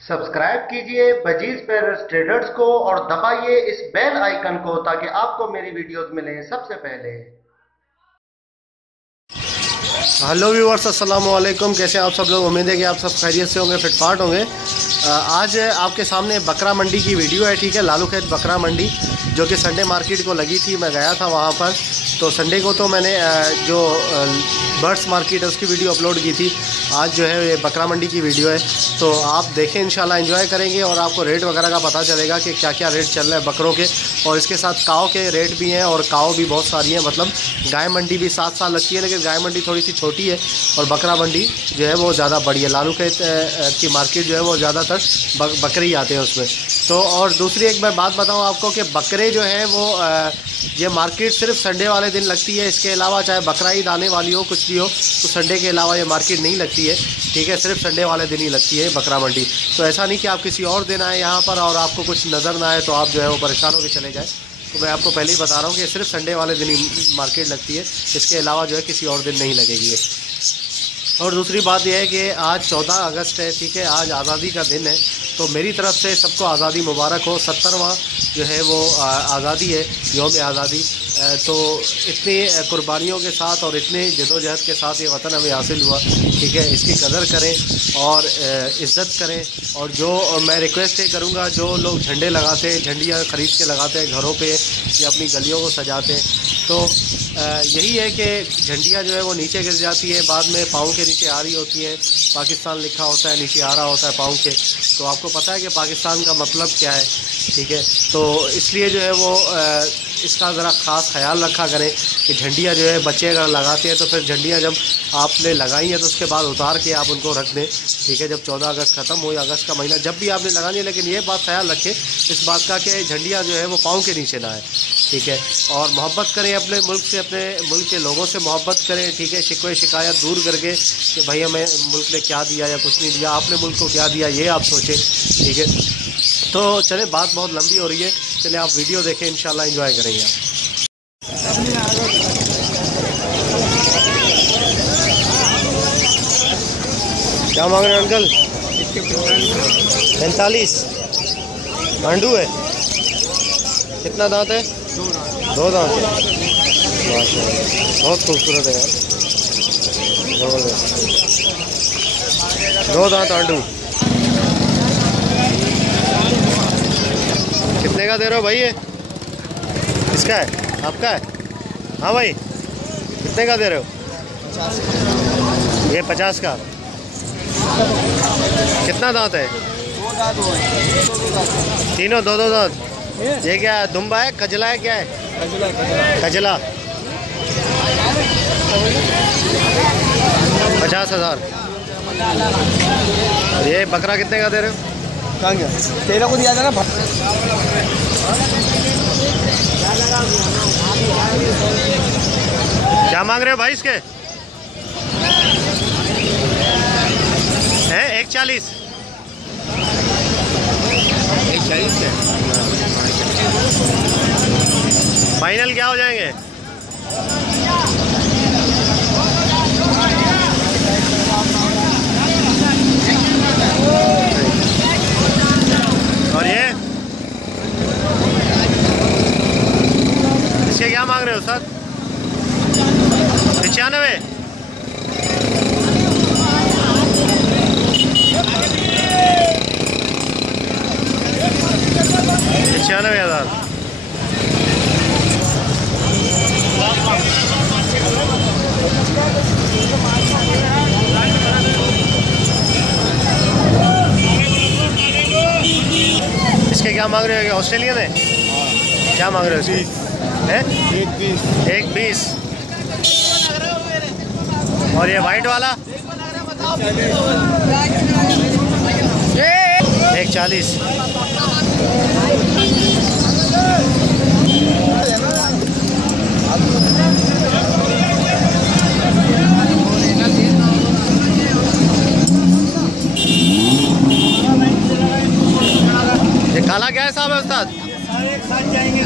Subscribe कीजिए budgies पेरस traders को और दबाइए इस बेल आइकन को ताकि आपको मेरी वीडियोस मिलें सबसे पहले। हेलो व्यूअर्स, अस्सलाम वालेकुम। कैसे आप सब लोग? उम्मीद है कि आप सब खैरियत से होंगे, फिटफाट होंगे। आज आपके सामने बकरा मंडी की वीडियो है, ठीक है। लालू खेत बकरा मंडी जो कि संडे मार्केट को लगी थी, मैं गया था वहाँ पर। तो संडे को तो मैंने जो बर्ड्स मार्केट है उसकी वीडियो अपलोड की थी। आज जो है ये बकरा मंडी की वीडियो है, तो आप देखें, इंशाल्लाह एंजॉय करेंगे और आपको रेट वगैरह का पता चलेगा कि क्या क्या रेट चल रहा है बकरों के। और इसके साथ काव के रेट भी हैं, और काव भी बहुत सारी हैं। मतलब गाय मंडी भी साथ साथ लगती है, लेकिन गाय मंडी थोड़ी सी छोटी है और बकरा मंडी जो है वो ज़्यादा बड़ी है। लालू खेत की मार्केट जो है वो ज़्यादातर बकरे ही आते हैं उसमें। तो और दूसरी एक मैं बात बताऊँ आपको कि बकरे जो है वो ये मार्केट सिर्फ संडे वाले दिन लगती है। इसके अलावा चाहे बकरा ईद आने वाली हो, कुछ भी हो, तो संडे के अलावा ये मार्केट नहीं लगती है, ठीक है। सिर्फ संडे वाले दिन ही लगती है बकरा मंडी। तो ऐसा नहीं कि आप किसी और दिन आए यहाँ पर और आपको कुछ नज़र ना आए तो आप जो है वो परेशान होकर चले जाए। तो मैं आपको पहले ही बता रहा हूँ कि सिर्फ संडे वाले दिन ही मार्केट लगती है, इसके अलावा जो है किसी और दिन नहीं लगेगी है। और दूसरी बात यह है कि आज 14 अगस्त है, ठीक है। आज आज़ादी का दिन है, तो मेरी तरफ से सबको आज़ादी मुबारक हो। 70वां जो है वो आज़ादी है, यौम आज़ादी। तो इतनी कुर्बानियों के साथ और इतने जदोजहद के साथ ये वतन हमें हासिल हुआ, ठीक है। इसकी कदर करें और इज़्ज़त करें। और जो मैं रिक्वेस्ट ये करूँगा, जो लोग झंडे लगाते हैं, झंडियाँ ख़रीद के लगाते हैं घरों पे या अपनी गलियों को सजाते हैं, तो यही है कि झंडियाँ जो है वो नीचे गिर जाती है, बाद में पाँव के नीचे आ रही होती है, पाकिस्तान लिखा होता है, नीचे आ रहा होता है पाँव के। तो आपको पता है कि पाकिस्तान का मतलब क्या है, ठीक है। तो इसलिए जो है वो इसका ज़रा ख़ास ख्याल रखा करें कि झंडियाँ जो है बच्चे अगर लगाते हैं तो फिर झंडियाँ जब आपने लगाई हैं तो उसके बाद उतार के आप उनको रख दें, ठीक है। जब 14 अगस्त ख़त्म हो या अगस्त का महीना जब भी आपने लगानी है, लेकिन ये बात ख्याल रखें इस बात का कि झंडियाँ जो है वो पाँव के नीचे ना आए, ठीक है। और मोहब्बत करें अपने मुल्क से, अपने मुल्क के लोगों से मोहब्बत करें, ठीक है। शिकवे शिकायत दूर करके कि भाई हमें मुल्क ने क्या दिया या कुछ नहीं दिया, आपने मुल्क को क्या दिया, ये आप सोचें, ठीक है। तो चले, बात बहुत लंबी हो रही है, चले आप वीडियो देखें, इंशाल्लाह एंजॉय करेंगे आप। क्या मांग रहे हैं अंकल? 45 भांडू है। कितना दांत है? 2 दांत है। माशाल्लाह, बहुत खूबसूरत है यार, जबरदस्त। 2 दांत आंडू। कितने का दे रहे हो भाई ये? किसका है? आपका है? हाँ भाई, कितने का दे रहे हो? 50। ये 50 का। कितना दांत है? 2 दांत है। तीनों 2-2 दांत। ये क्या दुम्बा है, कजला है, क्या है? कजला। 50,000। ये बकरा कितने का दे रहे हो? तेरा को दिया था ना। क्या मांग रहे हो भाई इसके? हैं 140। 140 के फाइनल क्या हो जाएंगे? और ये इसके क्या मांग रहे हो सर? 95। 95,000। इसके क्या मांग रहे हो? ऑस्ट्रेलियन है? क्या मांग रहे हो इसके? हैं 120। और ये वाइट वाला 140। ये काला क्या है साहब है उस्ताद? साथ जाएंगे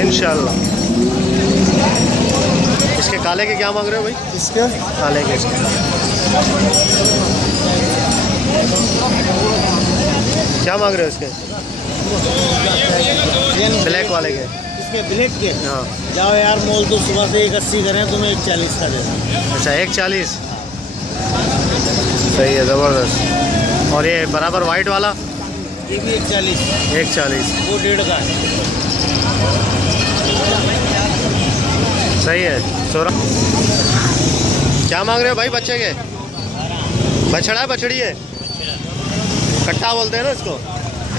इंशाल्लाह। इसके काले के क्या मांग रहे हो भाई? इसके काले के क्या मांग रहे हो इसके? ब्लैक वाले के? इसके ब्लैक के? हाँ। जाओ यार मोल तो सुबह से 180 करें, तुम्हें 140 का देना। अच्छा 140, सही है, ज़बरदस्त। और ये बराबर वाइट वाला? ये भी 140। 140, वो 1.5 का है। सही है। क्या मांग रहे हो भाई बच्चे के? बछड़ा है बछड़ी है? कट्टा बोलते हैं ना इसको,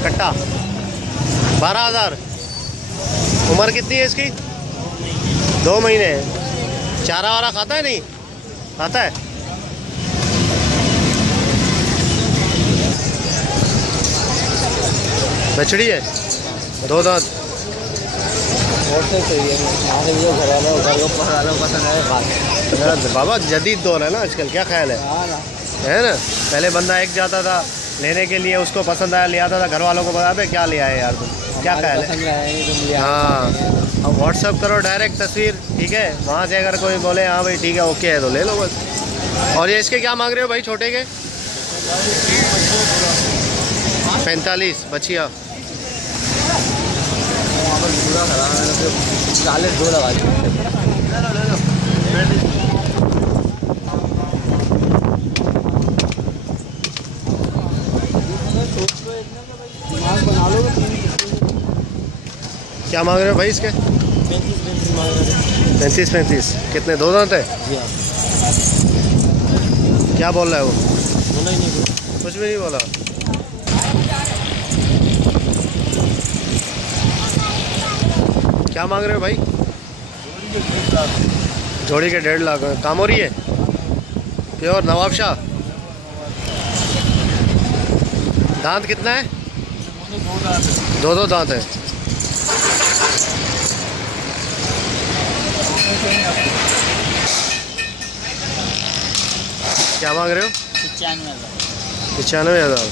कट्टा। 12,000। उम्र कितनी है इसकी? 2 महीने। चारा वारा खाता है? नहीं खाता है। बछड़ी है, 2 दांत। और से चाहिए घर वालों पसंद है। बाबा जदीद दौर है ना आजकल, क्या ख्याल है ना? पहले बंदा एक जाता था लेने के लिए, उसको पसंद आया ले आता था, घर वालों को बताते क्या ले आए यार तुम, क्या ख्याल है? हाँ, अब व्हाट्सअप करो डायरेक्ट तस्वीर, ठीक है? वहाँ से अगर कोई बोले हाँ भाई ठीक है ओके है तो ले लो बस। और ये इसके क्या मांग रहे हो भाई छोटे के? 45 बचिया। 40 दो लगा। क्या मांग रहे हो भाई इसके? 35 कितने? 2 दांत है? क्या बोल रहा है वो? बोला ही नहीं, कुछ भी नहीं बोला। क्या मांग रहे हो भाई? जोड़ी के 1.5 लाख। काम हो रही है प्योर नवाबशाह। दांत कितना है? 2 दांत है। क्या मांग रहे हो? 95,000।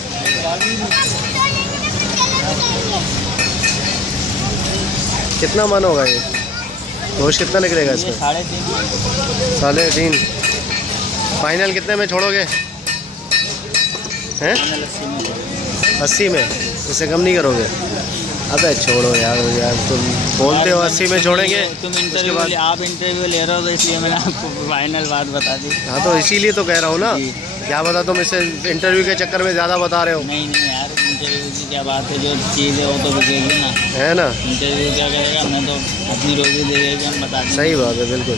कितना मन होगा ये? गोश्त कितना निकलेगा इसका? 3.5। फाइनल कितने में छोड़ोगे? हैं 80 में? इससे कम नहीं करोगे? अबे छोड़ो यार, तुम बोलते हो 80 में छोड़ेंगे। तुम इंटरव्यू आप इंटरव्यू ले रहे हो तो इसलिए मैंने आपको फाइनल बात बता दी। हाँ तो इसीलिए तो कह रहा हूँ ना, क्या बता तुम इसे इंटरव्यू के चक्कर में ज़्यादा बता रहे हो। नहीं यार, इंटरव्यू की क्या बात है, जो चीज़ है वो तो बिकेगी ना, है ना? इंटरव्यू क्या करेगा, हमें तो अपनी रोजी देगी, हम बता देंगे। सही बात है, बिल्कुल।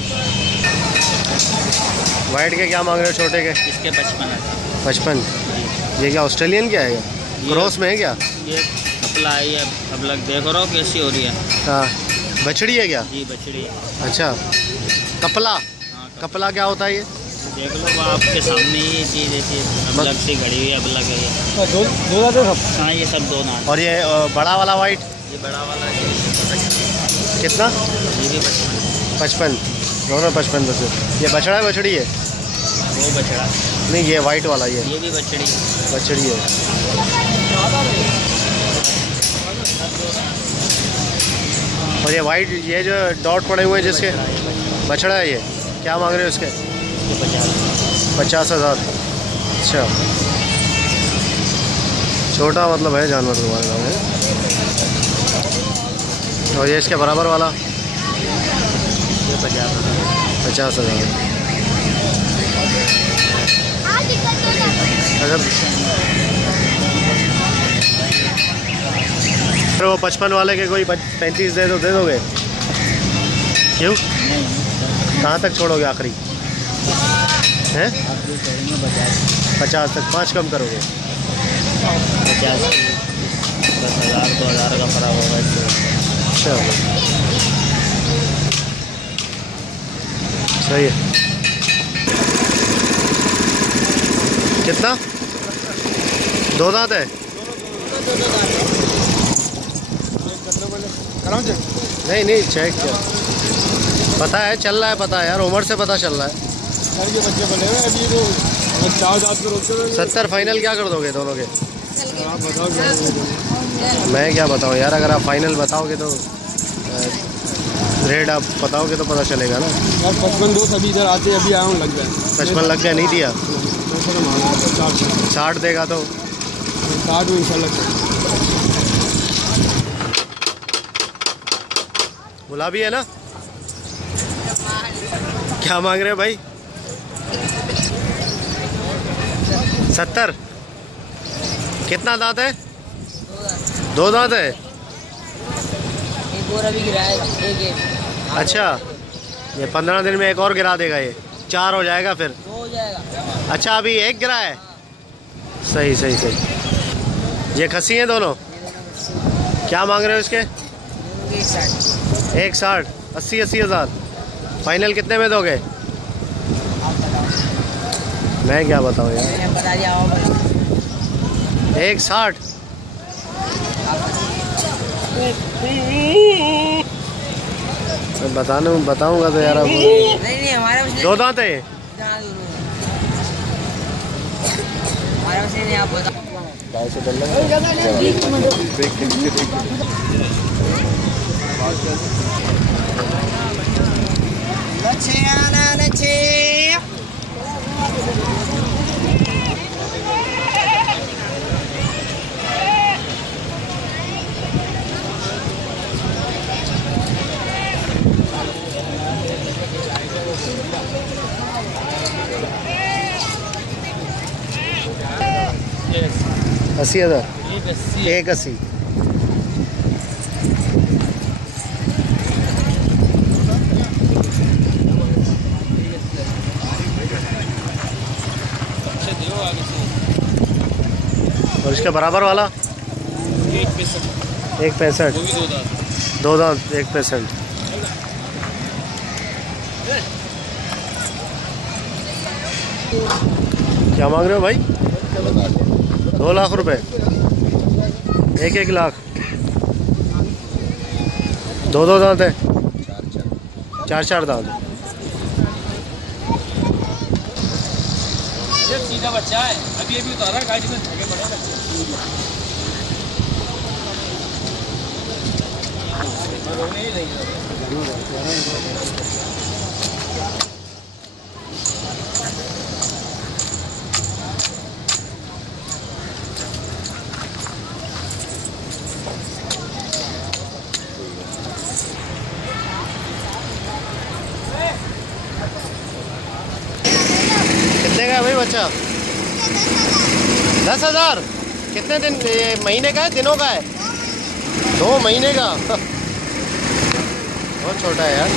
वाइट के क्या मांग रहे हो छोटे के? इसके 55। 55। ये क्या ऑस्ट्रेलियन क्या है? क्रॉस में है क्या? ये कपला आई है, अब लग देखो रहो कैसी हो रही है। हाँ, बछड़ी है क्या? जी बछड़ी है। अच्छा, कपला। हाँ, कपला क्या होता है ये? देख लो वो आपके सामने ही चीज़ ऐसी अलग सी घड़ी हुई है, अब लग गई है। 2 दांत है सब? हाँ ये सब 2 दांत। और ये बड़ा वाला वाइट? ये बड़ा वाला कितना? ये भी 55। दोनों 55 बचे। ये बछड़ा है बछड़ी है? वो बछड़ा नहीं, ये वाइट वाला ये भी बछड़ी है। और ये वाइट, ये जो डॉट पड़े हुए हैं जिसके, बछड़ा है ये, क्या मांग रहे हो उसके? 50,000। अच्छा, छोटा मतलब है जानवर तुम्हारे गाँव में। और ये इसके बराबर वाला? ये 50,000। अगर वो 55 वाले के कोई 35 दे दोगे? क्यों? कहाँ तक छोड़ोगे आखिरी? हैं? 50 तक। 5 कम करोगे? 50 10,000 2,000 का फर्क होगा। अच्छा, सही है। कितना? 2 दांत है? नहीं चेक क्या पता है, चल रहा है, पता है यार, उम्र से पता चल रहा है। 70 फाइनल क्या कर दोगे दोनों के? मैं क्या बताऊँ यार, अगर आप फाइनल बताओगे तो रेट आप बताओगे तो पता चलेगा ना। 55 दो, सभी इधर आते अभी आया हूँ, लग गया 55 लग गया, नहीं दिया। 60 देगा तो 60 में इंशाल्लाह। गुलाबी है ना? क्या मांग रहे हो भाई? 70। कितना दांत है? 2 दांत है। एक और अभी गिराएगा एक। अच्छा, ये 15 दिन में एक और गिरा देगा, ये 4 हो जाएगा फिर। 2 हो जाएगा। अच्छा, अभी एक गिरा है। सही सही सही। ये खसी हैं दोनों? क्या मांग रहे हो इसके? 160। 80 हज़ार। फाइनल कितने में दोगे? मैं क्या बताऊँ यार। बता दिया 160। बताऊंगा तो यार। नहीं हमारे 2 दांत है। हमारे से नहीं, आप बताओ। Yes. 80,000। 180। 180। और इसके बराबर वाला 165। 2 दांत 165। क्या मांग रहे हो भाई? 2 लाख रुपए। 1 लाख। 2 दांत है। 4 दांत। सीधा बच्चा है, अभी अभी उतारा गाड़ी में धके पड़े कितने का है भाई बच्चा? 10,000। कितने दिन, ये महीने का है दिनों का है? 2 महीने का। बहुत छोटा है यार।